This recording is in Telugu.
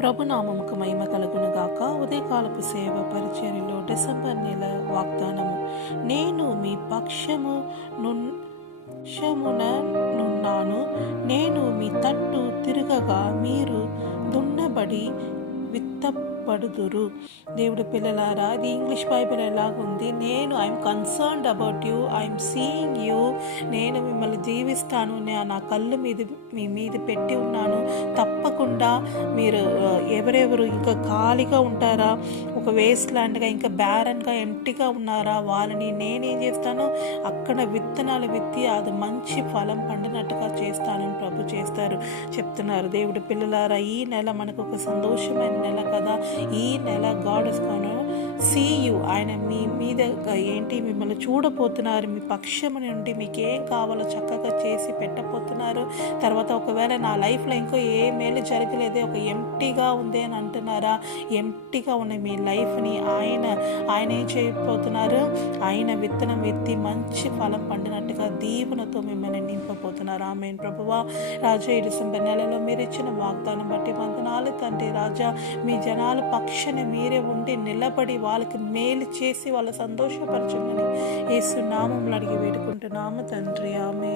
ప్రభునామముకు మహిమ కలుగును గాక. ఉదయకాలపు సేవ పరిచర్యలో డిసెంబర్ నెల వాగ్దానము. నేను మీ పక్షము నున్ పక్షమున నున్నాను. నేను మీ తట్టు తిరగగా మీరు దున్నబడి విత్తపడుదురు. దేవుడు పిల్లలారా అది ఇంగ్లీష్ బైబిల్ ఎలాగుంది? నేను I'm concerned about you I'm seeing you నేను మిమ్మల్ని జీవిస్తాను నే- నా కళ్ళు మీద మీ మీద పెట్టి ఉన్నాను. తప్పకుండా మీరు ఎవరెవరు ఇంకా ఖాళీగా ఉంటారా? ఒక వేస్ట్ లాంటిగా ఇంకా బ్యారన్గా ఎంటీగా ఉన్నారా వాళ్ళని? నేనేం చేస్తాను? అక్కడ విత్తనాలు విత్తి అది మంచి ఫలం పండినట్టుగా చేస్తానని ప్రభు చేస్తారు. చెప్తున్నారు. దేవుడు పిల్లలారా ఈ నెల మనకు ఒక సంతోషమైన నెల కదా. ఈ నెల గాడ్ ఇస్ సీయు ఆయన మీ మీద ఏంటి మిమ్మల్ని చూడబోతున్నారు. మీ పక్షము నుండి మీకు ఏం కావాలో చక్కగా చేసి పెట్టబోతున్నారు. తర్వాత ఒకవేళ నా లైఫ్లో ఇంకో ఏ మేలు జరగలేదే ఒక ఎంటీగా ఉంది అని అంటున్నారా? ఎంటీగా ఉన్న మీ లైఫ్ని ఆయన ఆయన ఏం చేయబోతున్నారు? ఆయన విత్తనం ఎత్తి మంచి ఫలం పండినట్టుగా దీవెనతో మిమ్మల్ని నింపబోతున్నారు. ఆమె ప్రభువా రాజా ఈ డిసెంబర్ నెలలో మీరు ఇచ్చిన వాగ్దానం బట్టి వందనాలు తండ్రి రాజా. మీ జనాల పక్షాన మీరే ఉండి నిలబడి వాళ్ళకి మేలు చేసి వాళ్ళ సంతోషపరచమని యేసు నామంలో అడిగి వేడుకుంటున్నాము తండ్రి. ఆమె